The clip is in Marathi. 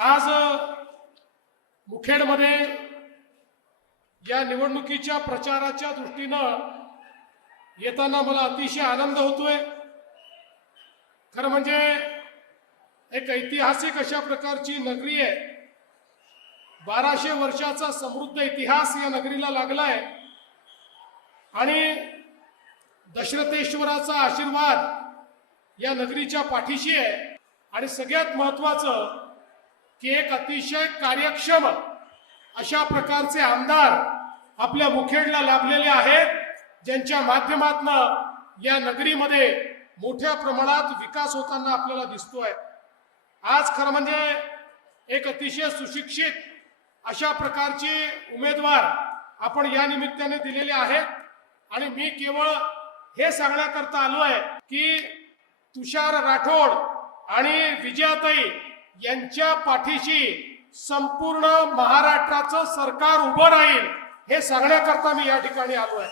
आज मुखेडमध्ये या निवडणुकीच्या प्रचाराच्या दृष्टीनं येताना मला अतिशय आनंद होतोय. खरं म्हणजे एक ऐतिहासिक अशा प्रकारची नगरी आहे. बाराशे वर्षाचा समृद्ध इतिहास या नगरीला लागलाय. आणि दशरथेश्वराचा आशीर्वाद या नगरीच्या पाठीशी आहे. आणि सगळ्यात महत्वाचं की एक अतिशय कार्यक्षम अशा प्रकारचे आमदार आपल्या मुखेडला लाभलेले आहेत ज्यांच्या माध्यमातून या नगरीमध्ये मोठ्या प्रमाणात विकास होताना आपल्याला दिसतोय. आज खरं म्हणजे एक अतिशय सुशिक्षित अशा प्रकारचे उमेदवार आपण या निमित्ताने दिलेले आहेत. आणि मी केवळ हे सांगण्याकरता आलो आहे की तुषार राठोड आणि विजयाताई यांच्या पाठीशी संपूर्ण महाराष्ट्राचं सरकार उभं राहील हे सांगण्याकरता मी या ठिकाणी आलो आहे